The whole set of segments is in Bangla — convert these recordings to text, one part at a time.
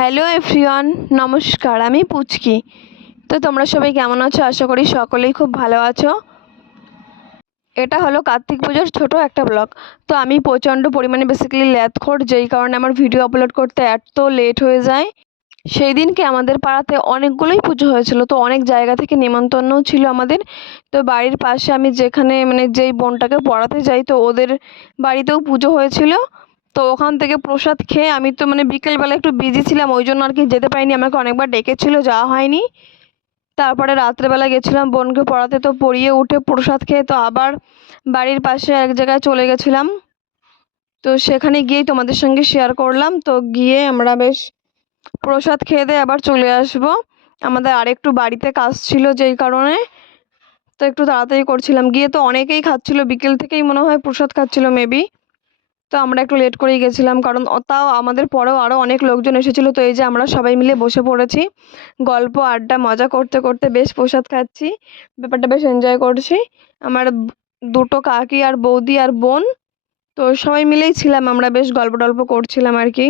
হ্যালো এভরিওয়ান, নমস্কার, আমি পুচকি। তো তোমরা সবাই কেমন আছো? আশা করি সকলেই খুব ভালো আছো। এটা হলো কার্তিক পুজোর ছোট একটা ব্লগ তো আমি প্রচণ্ড পরিমাণে বেসিক্যালি ল্যাথখোর যেই কারণে আমার ভিডিও আপলোড করতে এত লেট হয়ে যায়। সেই দিনকে আমাদের পাড়াতে অনেকগুলোই পুজো হয়েছিল, তো অনেক জায়গা থেকে নেমন্তন্নও ছিল আমাদের। তো বাড়ির পাশে আমি যেখানে মানে যেই বোনটাকে পড়াতে যাই, তো ওদের বাড়িতেও পুজো হয়েছিল। তো ওখান থেকে প্রসাদ খেয়ে আমি তো মানে বিকেলবেলা একটু বিজি ছিলাম ওই জন্য আর কি যেতে পারিনি। আমাকে অনেকবার ডেকেছিল, যাওয়া হয়নি। তারপরে রাত্রেবেলা গেছিলাম বোনকে পড়াতে, তো পড়িয়ে উঠে প্রসাদ খেয়ে তো আবার বাড়ির পাশে এক জায়গায় চলে গেছিলাম। তো সেখানে গিয়েই তোমাদের সঙ্গে শেয়ার করলাম। তো গিয়ে আমরা বেশ প্রসাদ খেয়ে দিয়ে আবার চলে আসব। আমাদের আরেকটু বাড়িতে কাজ ছিল যেই কারণে, তো একটু তাড়াতাড়ি করছিলাম। গিয়ে তো অনেকেই খাচ্ছিল, বিকেল থেকেই মনে হয় প্রসাদ খাচ্ছিল মেবি তো আমরা একটু লেট করেই গেছিলাম, কারণ তাও আমাদের পরেও আরও অনেক লোকজন এসেছিল, তো এই যে আমরা সবাই মিলে বসে পড়েছি। গল্প, আড্ডা, মজা করতে করতে বেশ প্রসাদ খাচ্ছি, ব্যাপারটা বেশ এনজয় করছি। আমার দুটো কাকি আর বৌদি আর বোন, তো সবাই মিলেই ছিলাম আমরা, বেশ গল্প টল্প করছিলাম আর কি।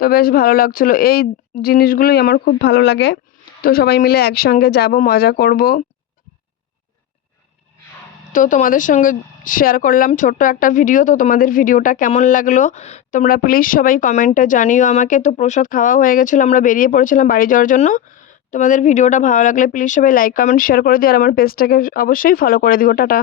তো বেশ ভালো লাগছিল, এই জিনিসগুলোই আমার খুব ভালো লাগে। তো সবাই মিলে একসঙ্গে যাব, মজা করব। তো তোমাদের সঙ্গে শেয়ার করলাম ছোট্ট একটা ভিডিও তো তোমাদের ভিডিওটা কেমন লাগল? তোমরা প্লিজ সবাই কমেন্টে জানিও আমাকে। তো প্রসাদ খাওয়া হয়ে গেছিল, আমরা বেরিয়ে পড়েছিলাম বাড়ি যাওয়ার জন্য। তোমাদের ভিডিওটা ভালো লাগলে প্লিজ সবাই লাইক কমেন্ট শেয়ার করে দিও, আর আমার পেজটাকে অবশ্যই ফলো করে দিও। টাটা।